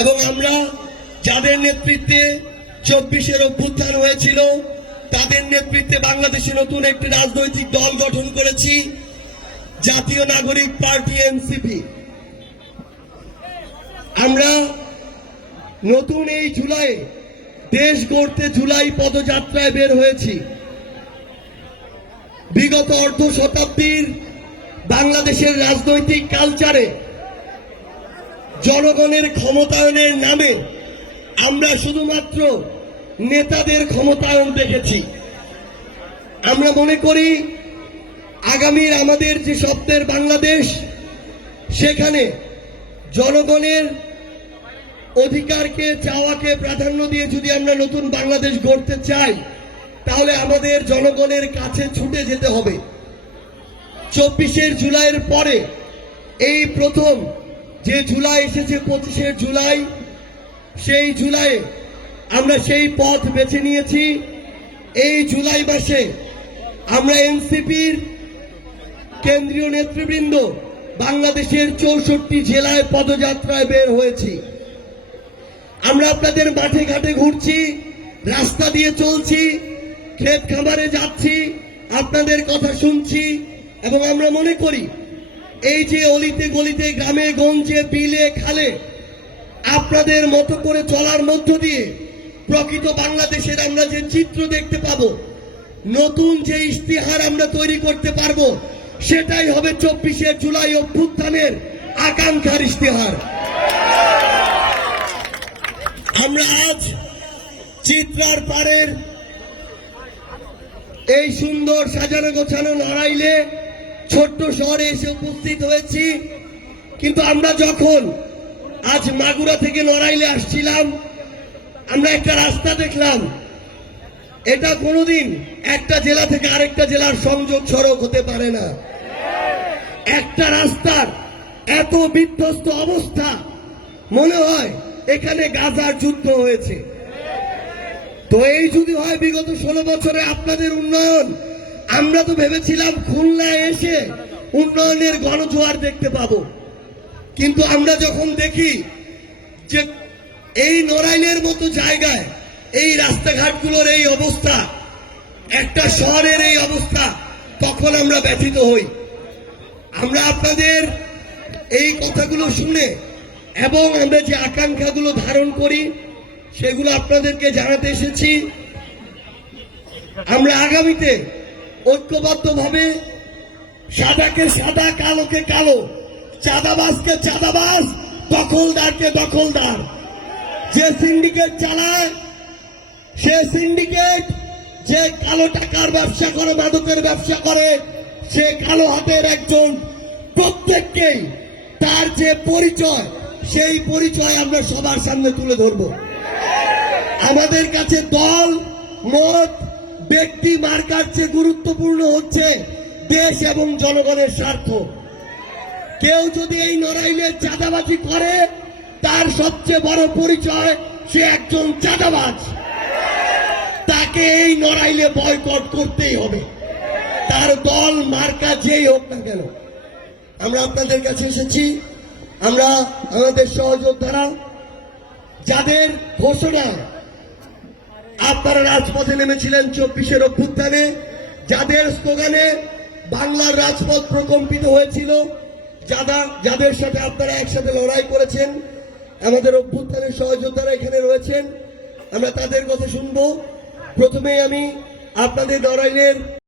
এবং আমরা যাদের নেতৃত্বে 24-এর অভ্যুত্থান হয়েছিল তাদের নেতৃত্বে বাংলাদেশে নতুন একটি রাজনৈতিক দল গঠন করেছি, জাতীয় নাগরিক পার্টি এনসিপি। আমরা নতুন এই জুলাই দেশ গড়তে জুলাই পদযাত্রায় বের হয়েছি। বিগত অর্ধ শতাব্দীর বাংলাদেশের রাজনৈতিক কালচারে জনগণের ক্ষমতায়নের নামে আমরা শুধুমাত্র নেতাদের ক্ষমতায়ন দেখেছি। আমরা মনে করি আগামীর আমাদের যে স্বপ্নের বাংলাদেশ, সেখানে জনগণের অধিকারকে চাওয়াকে প্রাধান্য দিয়ে যদি আমরা নতুন বাংলাদেশ গড়তে চাই, তাহলে আমাদের জনগণের কাছে ছুটে যেতে হবে। 24 জুলাইয়ের পরে এই প্রথম যে জুলাই এসেছে 25 জুলাই, সেই জুলাইয়ে আমরা সেই পথ বেছে নিয়েছি। এই জুলাই মাসে আমরা এনসিপির কেন্দ্রীয় নেতৃবৃন্দ বাংলাদেশের 64 জেলায় পদযাত্রায় বের হয়েছি। আমরা আপনাদের মাঠে ঘাটে ঘুরছি, রাস্তা দিয়ে চলছি, ক্ষেত খামারে যাচ্ছি, আপনাদের কথা শুনছি এবং আমরা মনে করি এই যে অলিতে গলিতে গ্রামে গঞ্জে বিলে খালে আপনাদের মতো করে চলার মধ্য দিয়ে প্রকৃত বাংলাদেশের আমরা যে চিত্র দেখতে পাবো, নতুন যে ইশতেহার আমরা তৈরি করতে পারবো, সেটাই হবে 24 জুলাই অভ্যুত্থানের আকাঙ্ক্ষার ইশতেহার। আমরা আজ চিত্রার পাড়ের এই সুন্দর সাজানো গোছানো নড়াইলে ছোট্ট শহরে এসে উপস্থিত হয়েছি, কিন্তু আমরা যখন আজ মাগুরা থেকে নড়াইলে আসছিলাম, আমরা একটা রাস্তা দেখলাম। এটা কোনোদিন একটা জেলা থেকে আরেকটা জেলার সংযোগ সড়ক হতে পারে না। একটা রাস্তার এত বিধ্বস্ত অবস্থা, মনে হয় এখানে গাজার যুদ্ধ হয়েছে। তো এই যদি হয় বিগত 16 বছরে আপনাদের উন্নয়ন, আমরা তো ভেবেছিলাম খুলনায় এসে উন্নয়নের গণজোয়ার দেখতে পাবো, কিন্তু আমরা যখন দেখি যে এই নড়াইলের মতো জায়গায় এই রাস্তাঘাটগুলোর এই অবস্থা, একটা শহরের এই অবস্থা, তখন আমরা ব্যথিত হই। আমরা আপনাদের এই কথাগুলো শুনে এবং আমরা যে আকাঙ্ক্ষাগুলো ধারণ করি সেগুলো আপনাদেরকে জানাতে এসেছি। আমরা আগামীতে ঐক্যবদ্ধভাবে সাদাকে সাদা, কালোকে কালো, চাঁদাবাজকে চাঁদাবাজ, দখলদারকে দখলদার, যে সিন্ডিকেট চালায় সে সিন্ডিকেট, যে কালো টাকার ব্যবসা করে, মাদকের ব্যবসা করে, সে কালো হাতের একজন, প্রত্যেককেই তার যে পরিচয়, সেই পরিচয় আমরা সবার সামনে তুলে ধরব। আমাদের কাছে দল মত ব্যক্তি মার্কার চেয়ে গুরুত্বপূর্ণ হচ্ছে দেশ এবং জনগণের স্বার্থ। কেউ যদি এই নড়াইলে চাঁদাবাজি করে, তার সবচেয়ে বড় পরিচয় সে একজন চাঁদাবাজ। তাকে এই নড়াইলে বয়কট করতেই হবে, তার দল মার্কা যেই হোক না কেন। আমরা আপনাদের কাছে এসেছি, আমরা আমাদের সহযোদ্ধারা যাদের ঘোষণা আপনারা রাজপথে নেমেছিলেন 24 অভ্যুত্থানে, যাদের স্লোগানে বাংলার রাজপথ প্রকম্পিত হয়েছিল, যাদের সাথে আপনারা একসাথে লড়াই করেছেন, আমাদের অভ্যুত্থানের সহযোদ্ধারা এখানে রয়েছেন, আমরা তাদের কথা শুনবো। প্রথমে আমি আপনাদের লড়াইয়ের